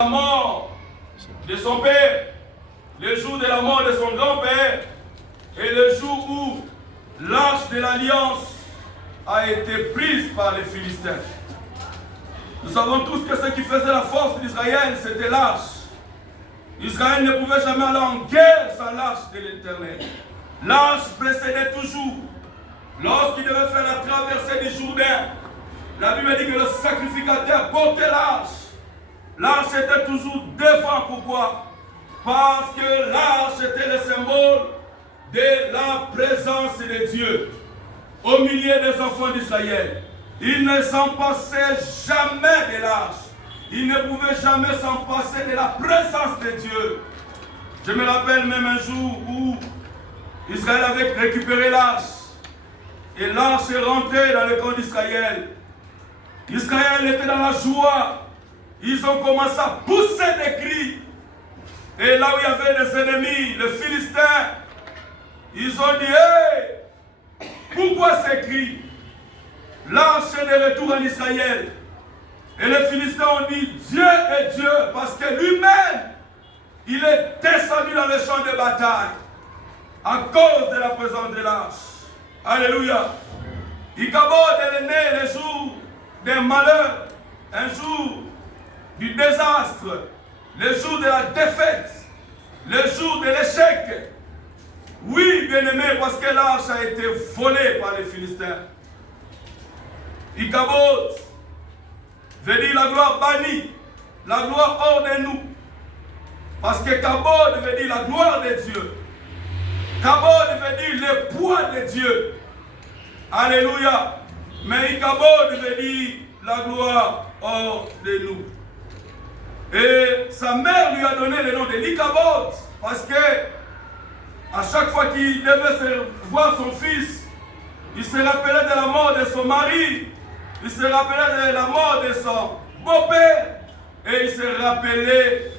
La mort de son père, le jour de la mort de son grand-père et le jour où l'arche de l'alliance a été prise par les Philistins. Nous savons tous que ce qui faisait la force d'Israël, c'était l'arche. Israël ne pouvait jamais aller en guerre sans l'arche de l'Éternel. L'arche précédait toujours. Lorsqu'il devait faire la traversée du Jourdain, la Bible dit que le sacrificateur portait l'arche. L'arche était toujours devant. Pourquoi? Parce que l'arche était le symbole de la présence de Dieu au milieu des enfants d'Israël. Ils ne s'en passaient jamais de l'arche. Ils ne pouvaient jamais s'en passer de la présence de Dieu. Je me rappelle même un jour où Israël avait récupéré l'arche. Et l'arche est rentrée dans le camp d'Israël. Israël était dans la joie. Ils ont commencé à pousser des cris. Et là où il y avait des ennemis, les Philistins, ils ont dit, hey, pourquoi ces cris? L'arche est de retour en Israël. Et les Philistins ont dit, Dieu est Dieu, parce que lui-même, il est descendu dans le champ de bataille à cause de la présence de l'arche. Alléluia. Ichabod est né le jour des malheurs, un jour du désastre, le jour de la défaite, le jour de l'échec. Oui, bien-aimé, parce que l'arche a été volée par les Philistins. Ichabod veut dire la gloire bannie, la gloire hors de nous. Parce que Kabod veut dire la gloire de Dieu. Kabod veut dire le poids de Dieu. Alléluia. Mais Ichabod veut dire la gloire hors de nous. Et sa mère lui a donné le nom de Ichabod parce que à chaque fois qu'il devait voir son fils, il se rappelait de la mort de son mari, il se rappelait de la mort de son beau-père et il se rappelait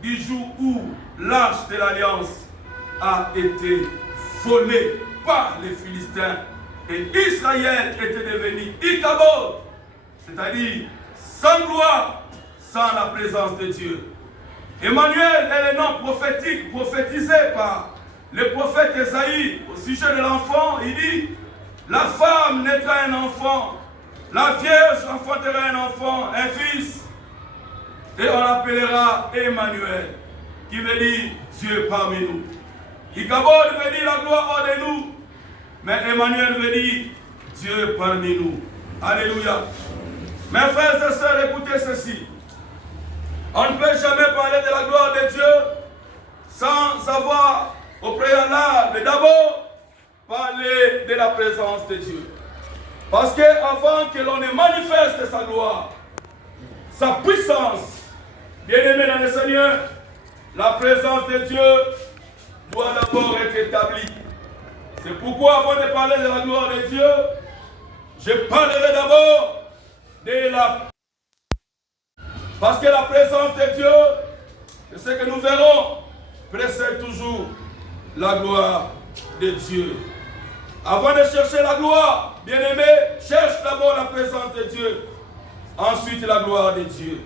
du jour où l'arche de l'alliance a été volée par les Philistins et Israël était devenu Ichabod, c'est-à-dire sans gloire, sans la présence de Dieu. Emmanuel est le nom prophétique prophétisé par le prophète Esaïe au sujet de l'enfant. Il dit, la femme naîtra un enfant, la vierge enfantera un enfant, un fils, et on l'appellera Emmanuel, qui veut dire Dieu parmi nous. Ichabod veut dire la gloire hors de nous, mais Emmanuel veut dire Dieu parmi nous. Alléluia. Mes frères et sœurs, écoutez ceci. On ne peut jamais parler de la gloire de Dieu sans avoir au préalable d'abord parler de la présence de Dieu. Parce qu'avant que l'on ne manifeste sa gloire, sa puissance, bien-aimé dans le Seigneur, la présence de Dieu doit d'abord être établie. C'est pourquoi avant de parler de la gloire de Dieu, je parlerai d'abord de la... Parce que la présence de Dieu, c'est ce que nous verrons, précède toujours la gloire de Dieu. Avant de chercher la gloire, bien-aimé, cherche d'abord la présence de Dieu. Ensuite la gloire de Dieu.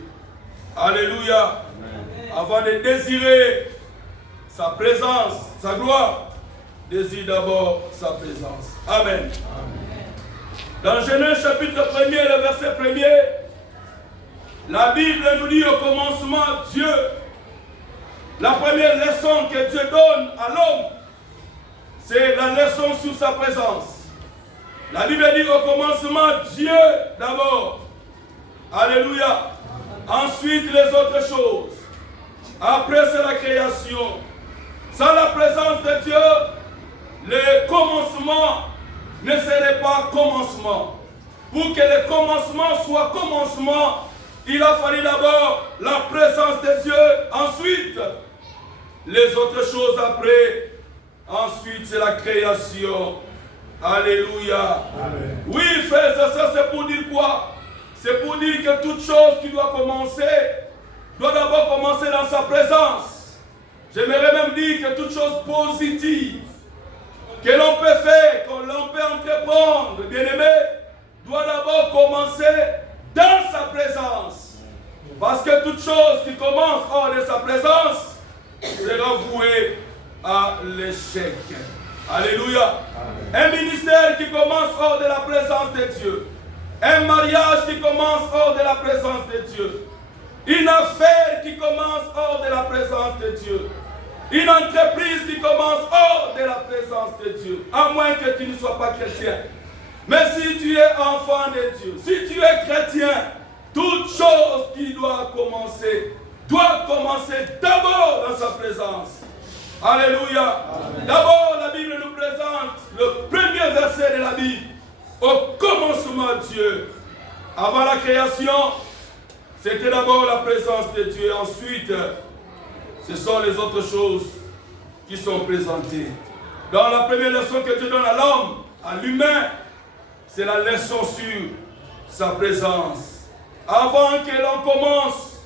Alléluia. Amen. Avant de désirer sa présence, sa gloire, désire d'abord sa présence. Amen. Amen. Dans Genèse chapitre 1er, le verset 1er, la Bible nous dit au commencement Dieu. La première leçon que Dieu donne à l'homme, c'est la leçon sur sa présence. La Bible dit au commencement Dieu d'abord. Alléluia. Ensuite les autres choses. Après c'est la création. Sans la présence de Dieu, le commencement ne serait pas commencement. Pour que le commencement soit commencement, il a fallu d'abord la présence de Dieu, ensuite les autres choses après, ensuite c'est la création. Alléluia. Amen. Oui, frères et sœurs, c'est pour dire quoi? C'est pour dire que toute chose qui doit commencer, doit d'abord commencer dans sa présence. J'aimerais même dire que toute chose positive que l'on peut faire, que l'on peut entreprendre, bien aimé, doit d'abord commencer dans sa présence. Parce que toute chose qui commence hors de sa présence sera vouée à l'échec. Alléluia. Un ministère qui commence hors de la présence de Dieu. Un mariage qui commence hors de la présence de Dieu. Une affaire qui commence hors de la présence de Dieu. Une entreprise qui commence hors de la présence de Dieu. À moins que tu ne sois pas chrétien. Mais si tu es enfant de Dieu, si tu es chrétien, toute chose qui doit commencer d'abord dans sa présence. Alléluia. D'abord, la Bible nous présente le premier verset de la Bible. Au commencement, Dieu. Avant la création, c'était d'abord la présence de Dieu. Ensuite, ce sont les autres choses qui sont présentées. Dans la première leçon que Dieu donne à l'homme, à l'humain, c'est la leçon sur sa présence. Avant que l'on commence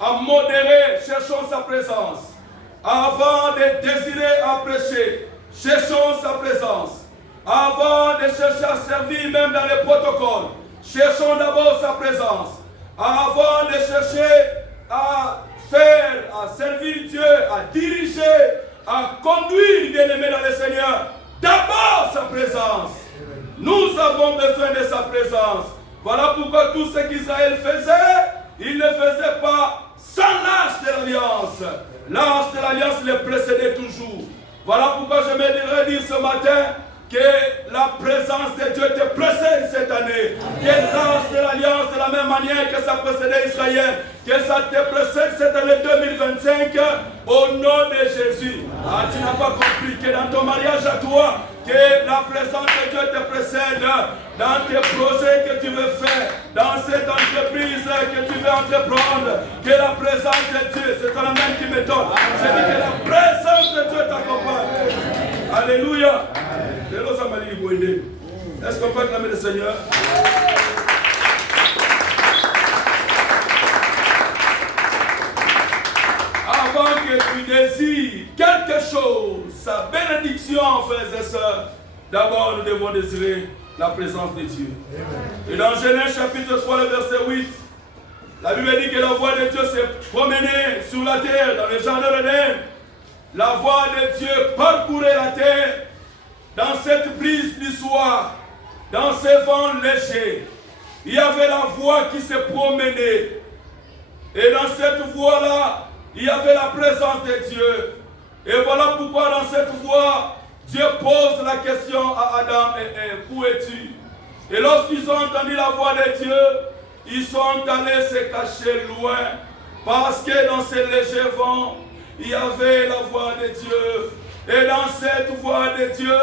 à modérer, cherchons sa présence. Avant de désirer à prêcher, cherchons sa présence. Avant de chercher à servir même dans les protocoles, cherchons d'abord sa présence. Avant de chercher à faire, à servir Dieu, à diriger, à conduire, bien-aimé dans le Seigneur, d'abord sa présence. Nous avons besoin de sa présence. Voilà pourquoi tout ce qu'Israël faisait, il ne faisait pas sans l'arche de l'alliance. L'arche de l'alliance le précédait toujours. Voilà pourquoi je me dirais dire ce matin que la présence de Dieu te précède cette année. Que l'arche de l'alliance de la même manière que ça précédait Israël, que ça te précède cette année 2025 au nom de Jésus. Ah, tu n'as pas compris que dans ton mariage à toi, que la présence de Dieu te précède dans tes projets que tu veux faire, dans cette entreprise que tu veux entreprendre, que la présence de Dieu, c'est toi même qui me donne. Je dis que la présence de Dieu t'accompagne. Alléluia. Est-ce qu'on peut acclamer le Seigneur? Avant que tu désires quelque chose, sa bénédiction, frères et sœurs, d'abord nous devons désirer la présence de Dieu. Et dans Genèse chapitre 3, le verset 8, la Bible dit que la voix de Dieu s'est promenée sur la terre, dans le jardin d'Éden. La voix de Dieu parcourait la terre dans cette brise du soir, dans ces vents légers. Il y avait la voix qui se promenait. Et dans cette voix-là, il y avait la présence de Dieu. Et voilà pourquoi dans cette voix, Dieu pose la question à Adam et Ève, où es-tu? Et lorsqu'ils ont entendu la voix de Dieu, ils sont allés se cacher loin. Parce que dans ces légers vents, il y avait la voix de Dieu. Et dans cette voix de Dieu,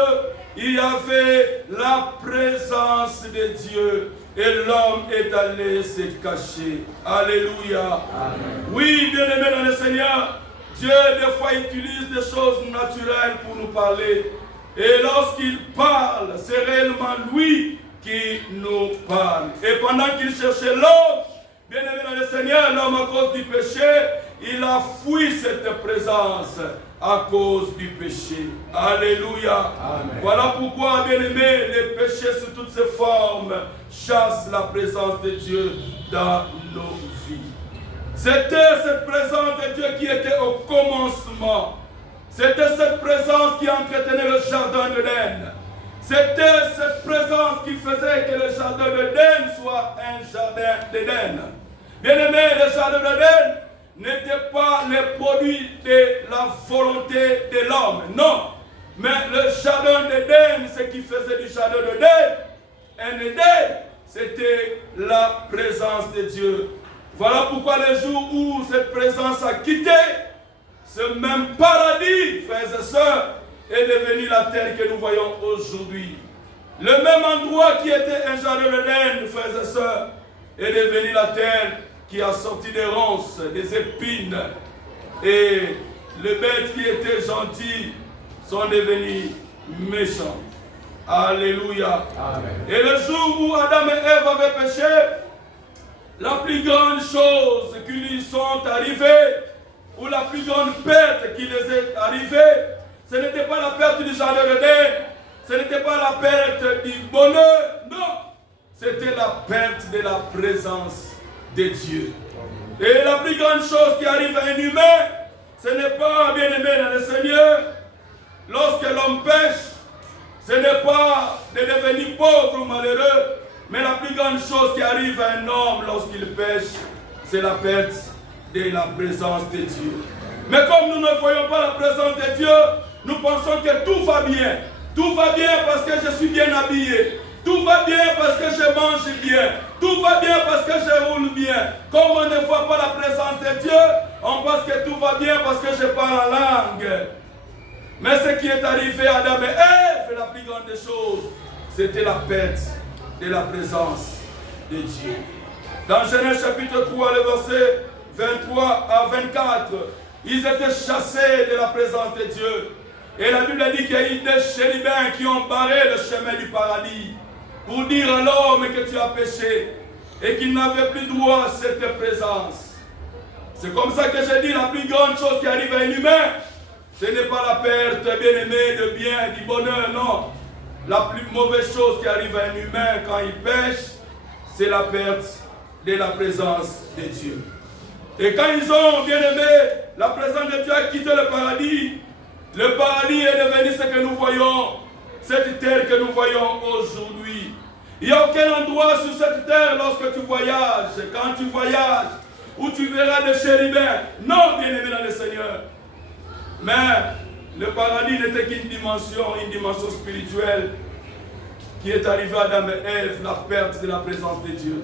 il y avait la présence de Dieu. Et l'homme est allé se cacher. Alléluia. Amen. Oui, bien-aimé dans le Seigneur, Dieu des fois utilise des choses naturelles pour nous parler. Et lorsqu'il parle, c'est réellement lui qui nous parle. Et pendant qu'il cherchait l'homme, bien-aimé dans le Seigneur, l'homme à cause du péché, il a fui cette présence à cause du péché. Alléluia. Amen. Voilà pourquoi, bien-aimé, les péchés sous toutes ses formes chassent la présence de Dieu dans nos vies. C'était cette présence de Dieu qui était au commencement. C'était cette présence qui entretenait le jardin d'Éden. C'était cette présence qui faisait que le jardin d'Éden soit un jardin d'Éden. Bien-aimé, le jardin d'Éden n'était pas le produit de la volonté de l'homme, non. Mais le jardin d'Éden, ce qui faisait du jardin d'Éden, un Éden, c'était la présence de Dieu. Voilà pourquoi le jour où cette présence a quitté, ce même paradis, frères et sœurs, est devenu la terre que nous voyons aujourd'hui. Le même endroit qui était un jardin d'Éden, frères et sœurs, est devenu la terre qui a sorti des ronces, des épines. Et les bêtes qui étaient gentilles sont devenues méchantes. Alléluia. Amen. Et le jour où Adam et Ève avaient péché, la plus grande chose qui lui sont arrivées, ou la plus grande perte qui les est arrivée, ce n'était pas la perte du jardin d'Éden, ce n'était pas la perte du bonheur, non, c'était la perte de la présence de Dieu. Et la plus grande chose qui arrive à un humain, ce n'est pas, bien aimé dans le Seigneur, lorsque l'homme pêche, ce n'est pas de devenir pauvre ou malheureux, mais la plus grande chose qui arrive à un homme lorsqu'il pêche, c'est la perte de la présence de Dieu. Mais comme nous ne voyons pas la présence de Dieu, nous pensons que tout va bien. Tout va bien parce que je suis bien habillé. Tout va bien parce que je mange bien. Tout va bien parce que je roule bien. Comme on ne voit pas la présence de Dieu, on pense que tout va bien parce que je parle en langue. Mais ce qui est arrivé à Adam et Ève, la plus grande des choses, c'était la perte de la présence de Dieu. Dans Genèse chapitre 3, le verset 23 à 24, ils étaient chassés de la présence de Dieu. Et la Bible dit qu'il y a eu des chérubins qui ont barré le chemin du paradis pour dire à l'homme que tu as péché et qu'il n'avait plus droit à cette présence. C'est comme ça que je dis, la plus grande chose qui arrive à un humain, ce n'est pas la perte, bien-aimé, de bien, du bonheur, non. La plus mauvaise chose qui arrive à un humain quand il pêche, c'est la perte de la présence de Dieu. Et quand ils ont, bien-aimé, la présence de Dieu a quitté le paradis est devenu ce que nous voyons, cette terre que nous voyons aujourd'hui. Il n'y a aucun endroit sur cette terre lorsque tu voyages, quand tu voyages, où tu verras des chérubins. Non, bien-aimé dans le Seigneur. Mais le paradis n'était qu'une dimension spirituelle qui est arrivée à Adam et Ève, la perte de la présence de Dieu.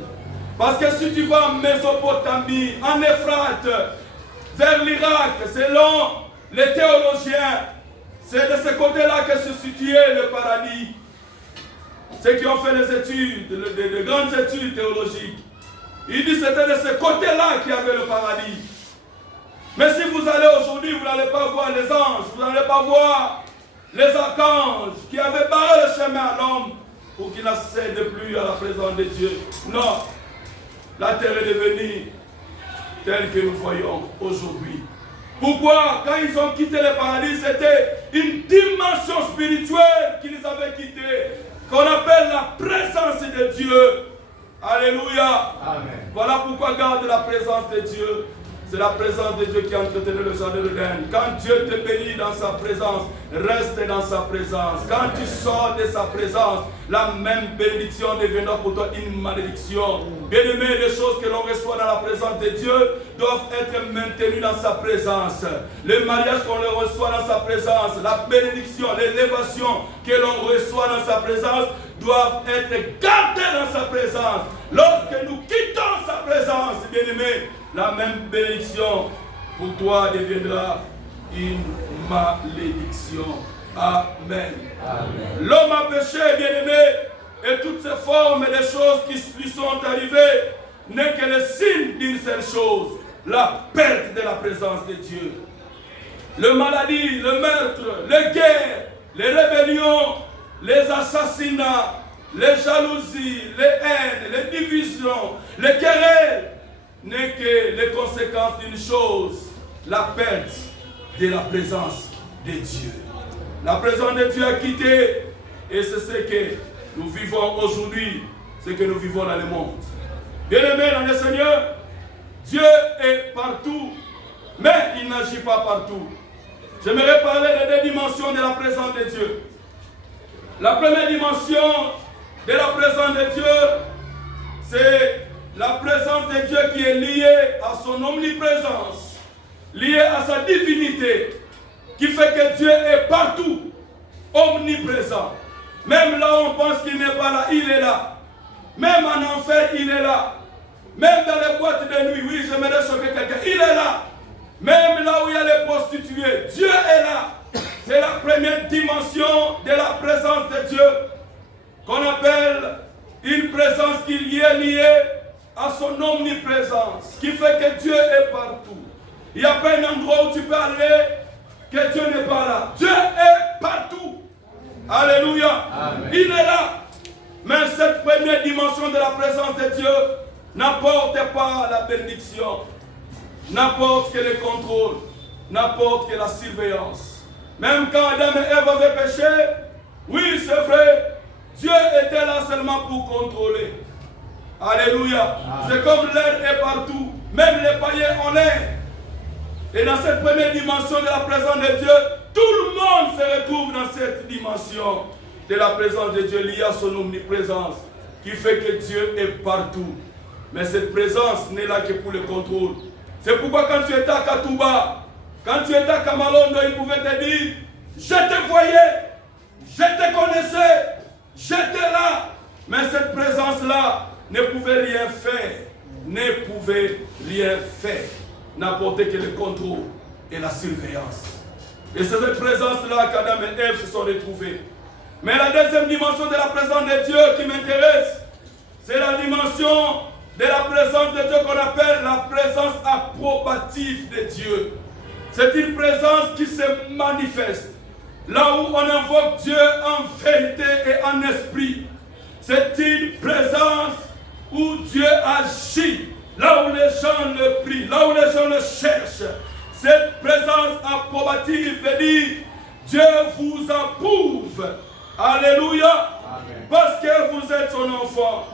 Parce que si tu vas en Mésopotamie, en Ephrate, vers l'Irak, selon les théologiens, c'est de ce côté-là que se situait le paradis. Ceux qui ont fait les études, de grandes études théologiques, ils disent que c'était de ce côté-là qu'il y avait le paradis. Mais si vous allez aujourd'hui, vous n'allez pas voir les anges, vous n'allez pas voir les archanges qui avaient barré le chemin à l'homme pour qu'il n'accède plus à la présence de Dieu. Non, la terre est devenue telle que nous voyons aujourd'hui. Pourquoi? Quand ils ont quitté le paradis, c'était une dimension spirituelle qu'ils avaient quittée, qu'on appelle la présence de Dieu. Alléluia. Amen. Voilà pourquoi garde la présence de Dieu. C'est la présence de Dieu qui a entretenu le jardin de l'Éden. Quand Dieu te bénit dans sa présence, reste dans sa présence. Quand tu sors de sa présence, la même bénédiction deviendra pour toi une malédiction. Bien-aimé, les choses que l'on reçoit dans la présence de Dieu doivent être maintenues dans sa présence. Le mariage qu'on le reçoit dans sa présence, la bénédiction, l'élévation que l'on reçoit dans sa présence doivent être gardées dans sa présence. Lorsque nous quittons sa présence, bien-aimé, la même bénédiction pour toi deviendra une malédiction. Amen. Amen. L'homme a péché, bien-aimé, et toutes ces formes et les choses qui lui sont arrivées n'est que le signe d'une seule chose, la perte de la présence de Dieu. Le maladie, le meurtre, les guerres, les rébellions, les assassinats, les jalousies, les haines, les divisions, les querelles, n'est que les conséquences d'une chose, la perte de la présence de Dieu. La présence de Dieu a quitté, et c'est ce que nous vivons aujourd'hui, ce que nous vivons dans le monde. Bien-aimés dans le Seigneur, Dieu est partout, mais il n'agit pas partout. J'aimerais parler des deux dimensions de la présence de Dieu. La première dimension de la présence de Dieu, c'est la présence de Dieu qui est liée à son omniprésence, liée à sa divinité, qui fait que Dieu est partout, omniprésent. Même là où on pense qu'il n'est pas là, il est là. Même en enfer, il est là. Même dans les boîtes de nuit, oui, j'aimerais choquer quelqu'un, il est là. Même là où il y a les prostituées, Dieu est là. C'est la première dimension de la présence de Dieu, qu'on appelle une présence qui est liée à son omniprésence, qui fait que Dieu est partout. Il n'y a pas un endroit où tu peux aller que Dieu n'est pas là. Dieu est partout. Alléluia. Amen. Il est là. Mais cette première dimension de la présence de Dieu n'apporte pas la bénédiction, n'apporte que le contrôle, n'apporte que la surveillance. Même quand Adam et Ève avaient péché, oui, c'est vrai, Dieu était là seulement pour contrôler. Alléluia. C'est comme l'air est partout. même les païens en l'air. Et dans cette première dimension de la présence de Dieu, tout le monde se retrouve dans cette dimension de la présence de Dieu liée à son omniprésence, qui fait que Dieu est partout. Mais cette présence n'est là que pour le contrôle. C'est pourquoi quand tu étais à Katouba, quand tu étais à Kamalondo, il pouvait te dire, je te voyais, je te connaissais, j'étais là. Mais cette présence-là ne pouvait rien faire, n'apporter que le contrôle et la surveillance. Et c'est cette présence-là qu'Adam et Ève se sont retrouvés. Mais la deuxième dimension de la présence de Dieu qui m'intéresse, c'est la dimension de la présence de Dieu qu'on appelle la présence approbative de Dieu. C'est une présence qui se manifeste. Là où on invoque Dieu en vérité et en esprit. C'est une présence où Dieu agit. Là où les gens le prient, là où les gens le cherchent. Cette présence approbative veut dire Dieu vous approuve. Alléluia. Amen. Parce que vous êtes son enfant.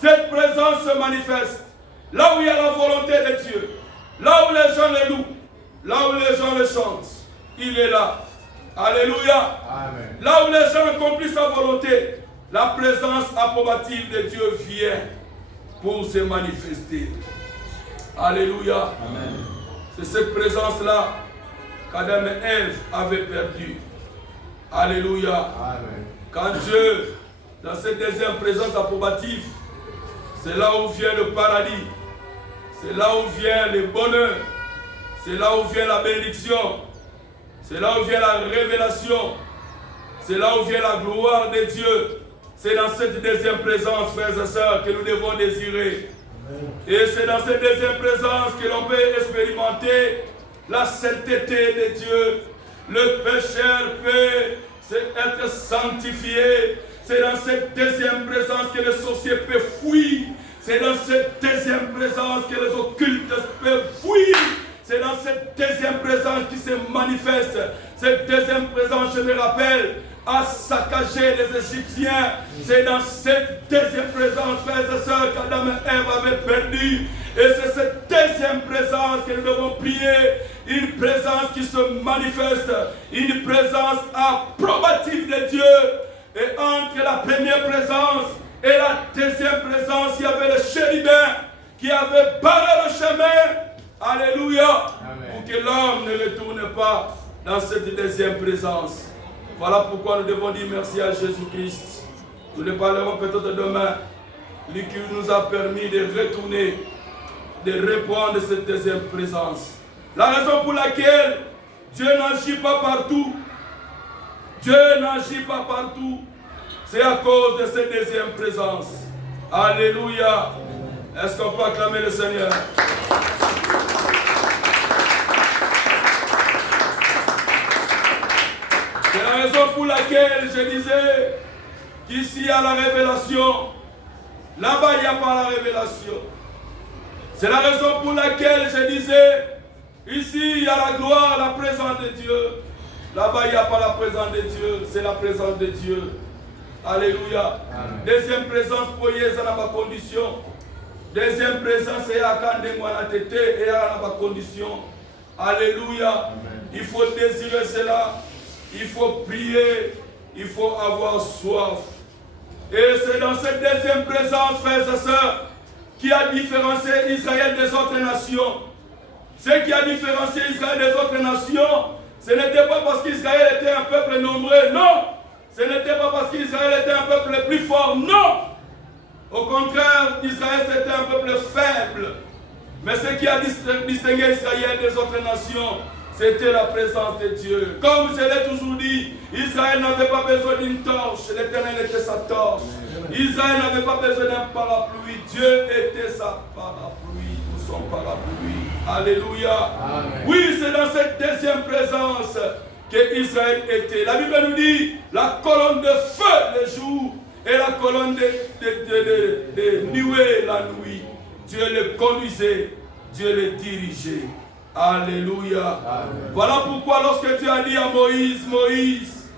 Cette présence se manifeste. Là où il y a la volonté de Dieu. Là où les gens le louent. Là où les gens le chantent. Il est là. Alléluia. Amen. Là où les gens accomplissent sa volonté. La présence approbative de Dieu vient pour se manifester. Alléluia. Amen. C'est cette présence-là qu'Adam et Ève avaient perdue. Alléluia. Amen. Quand Dieu, dans cette deuxième présence approbative, c'est là où vient le paradis. C'est là où vient le bonheur. C'est là où vient la bénédiction. C'est là où vient la révélation. C'est là où vient la gloire de Dieu. C'est dans cette deuxième présence, frères et sœurs, que nous devons désirer. Amen. Et c'est dans cette deuxième présence que l'on peut expérimenter la sainteté de Dieu. Le pécheur peut être sanctifié. C'est dans cette deuxième présence que les sorciers peuvent fuir. C'est dans cette deuxième présence que les occultes peuvent fuir. C'est dans cette deuxième présence qui se manifeste. Cette deuxième présence, je me rappelle, a saccagé les Égyptiens. C'est dans cette deuxième présence, frères et sœurs, qu'Adam et Ève avaient perdu. Et c'est cette deuxième présence que nous devons prier. Une présence qui se manifeste. Une présence approbative de Dieu. Et entre la première présence et la deuxième présence, il y avait le chérubin qui avait barré le chemin. Alléluia. Amen. Pour que l'homme ne retourne pas dans cette deuxième présence. Voilà pourquoi nous devons dire merci à Jésus-Christ. Nous le parlerons peut-être demain. Lui qui nous a permis de retourner, de répondre à cette deuxième présence. La raison pour laquelle Dieu n'agit pas partout. Dieu n'agit pas partout. C'est à cause de cette deuxième présence. Alléluia. Est-ce qu'on peut acclamer le Seigneur? C'est la raison pour laquelle je disais qu'ici il y a la révélation. Là-bas il n'y a pas la révélation. C'est la raison pour laquelle je disais ici il y a la gloire, la présence de Dieu. Là-bas il n'y a pas la présence de Dieu, c'est la présence de Dieu. Alléluia. Amen. Deuxième présence pour Yéza dans ma condition. Deuxième présence c'est à Kandengwana Tete et à ma condition. Alléluia. Amen. Il faut désirer cela. Il faut prier. Il faut avoir soif. Et c'est dans cette deuxième présence, frères et sœurs, qui a différencié Israël des autres nations. Ce qui a différencié Israël des autres nations, ce n'était pas parce qu'Israël était un peuple nombreux, non. Ce n'était pas parce qu'Israël était un peuple le plus fort, non. Au contraire, Israël c'était un peuple faible. Mais ce qui a distingué Israël des autres nations, c'était la présence de Dieu. Comme je l'ai toujours dit, Israël n'avait pas besoin d'une torche, l'Éternel était sa torche. Israël n'avait pas besoin d'un parapluie, Dieu était sa parapluie, ou son parapluie. Alléluia. Amen. Oui, c'est dans cette deuxième présence que Israël était. La Bible nous dit la colonne de feu le jour et la colonne de nuée la nuit. Dieu le conduisait, Dieu le dirigeait. Alléluia. Amen. Voilà pourquoi lorsque Dieu a dit à Moïse, Moïse,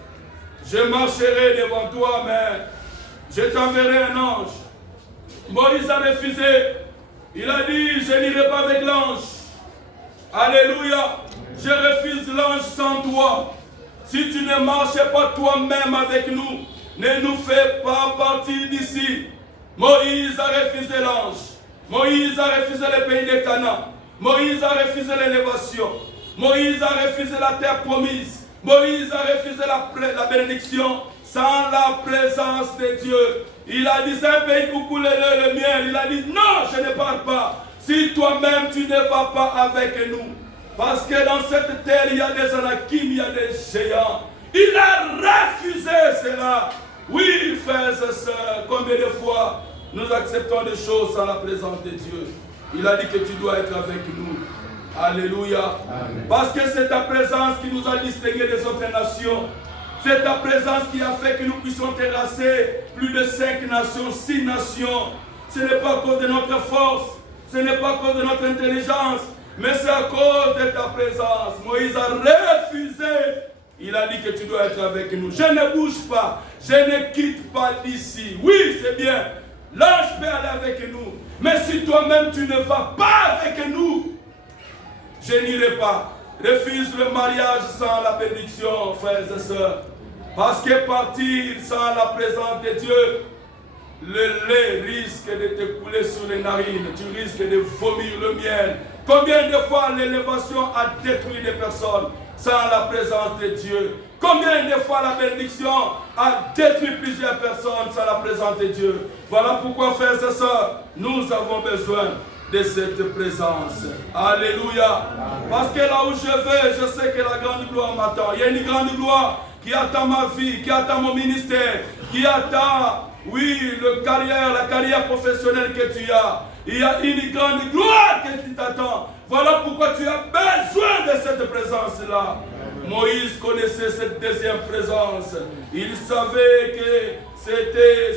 je marcherai devant toi, mais je t'enverrai un ange. Moïse a refusé. Il a dit, je n'irai pas avec l'ange. Alléluia. Je refuse l'ange sans toi. Si tu ne marchais pas toi-même avec nous, ne nous fais pas partir d'ici. Moïse a refusé l'ange. Moïse a refusé le pays de Canaan. Moïse a refusé l'élévation. Moïse a refusé la terre promise. Moïse a refusé la bénédiction sans la présence de Dieu. Il a dit, c'est un pays où coule le miel. Il a dit, non, je ne pars pas. Si toi-même tu ne vas pas avec nous. Parce que dans cette terre, il y a des anakim, il y a des géants. Il a refusé cela. Oui, frères et sœurs, combien de fois nous acceptons des choses sans la présence de Dieu. Il a dit que tu dois être avec nous. Alléluia. Amen. Parce que c'est ta présence qui nous a distingués des autres nations. C'est ta présence qui a fait que nous puissions terrasser plus de 5 nations, 6 nations. Ce n'est pas à cause de notre force, ce n'est pas à cause de notre intelligence, mais c'est à cause de ta présence. Moïse a refusé. Il a dit que tu dois être avec nous. Je ne bouge pas, je ne quitte pas d'ici. Oui, c'est bien. L'ange peut aller avec nous. Mais si toi-même tu ne vas pas avec nous, je n'irai pas. Refuse le mariage sans la bénédiction, frères et sœurs. Parce que partir sans la présence de Dieu, le lait risque de te couler sur les narines. Tu risques de vomir le miel. Combien de fois l'élévation a détruit des personnes sans la présence de Dieu? Combien de fois la bénédiction a détruit plusieurs personnes sans la présence de Dieu? Voilà pourquoi, frères et sœurs, nous avons besoin de cette présence. Alléluia. Parce que là où je vais, je sais que la grande gloire m'attend. Il y a une grande gloire qui attend ma vie, qui attend mon ministère, qui attend, oui, la carrière professionnelle que tu as. Il y a une grande gloire qui t'attend. Voilà pourquoi tu as besoin de cette présence-là. Moïse connaissait cette deuxième présence. Il savait que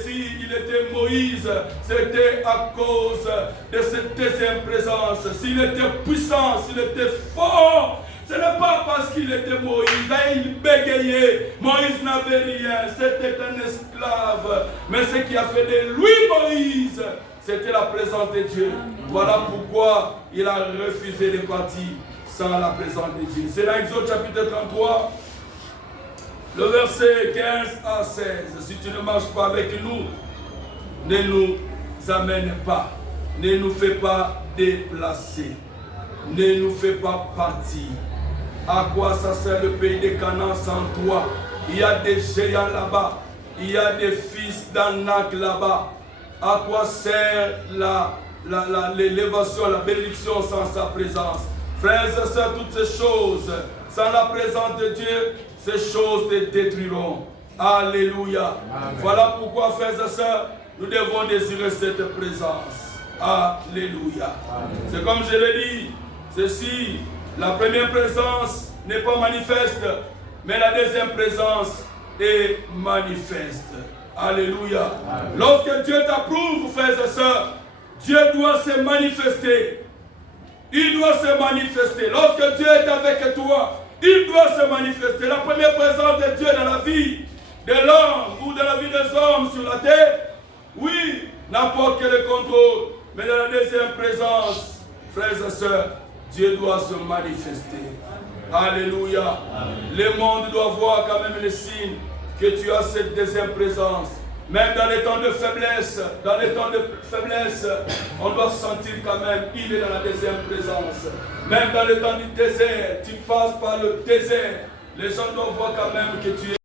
s'il était Moïse, c'était à cause de cette deuxième présence. S'il était puissant, s'il était fort, ce n'est pas parce qu'il était Moïse. Là, il bégayait. Moïse n'avait rien. C'était un esclave. Mais ce qui a fait de lui Moïse, c'était la présence de Dieu. Voilà pourquoi il a refusé de partir sans la présence de Dieu. C'est dans Exode chapitre 33, le verset 15 à 16. Si tu ne marches pas avec nous, ne nous amène pas. Ne nous fais pas déplacer. Ne nous fais pas partir. À quoi ça sert le pays de Canaan sans toi? Il y a des géants là-bas. Il y a des fils d'Anak là-bas. À quoi sert l'élévation, la bénédiction sans sa présence? Frères et sœurs, toutes ces choses, sans la présence de Dieu, ces choses te détruiront. Alléluia. Amen. Voilà pourquoi, frères et sœurs, nous devons désirer cette présence. Alléluia. C'est comme je l'ai dit, ceci, la première présence n'est pas manifeste, mais la deuxième présence est manifeste. Alléluia. Amen. Lorsque Dieu t'approuve, frères et sœurs, Dieu doit se manifester. Il doit se manifester. Lorsque Dieu est avec toi, il doit se manifester. La première présence de Dieu dans la vie de l'homme ou dans la vie des hommes sur la terre, oui, n'importe quel contrôle. Mais dans la deuxième présence, frères et sœurs, Dieu doit se manifester. Alléluia. Le monde doit voir quand même les signes que tu as cette deuxième présence. Même dans les temps de faiblesse, on doit sentir quand même qu'il est dans la deuxième présence. Même dans le temps du désert, tu passes par le désert, les gens doivent voir quand même que tu es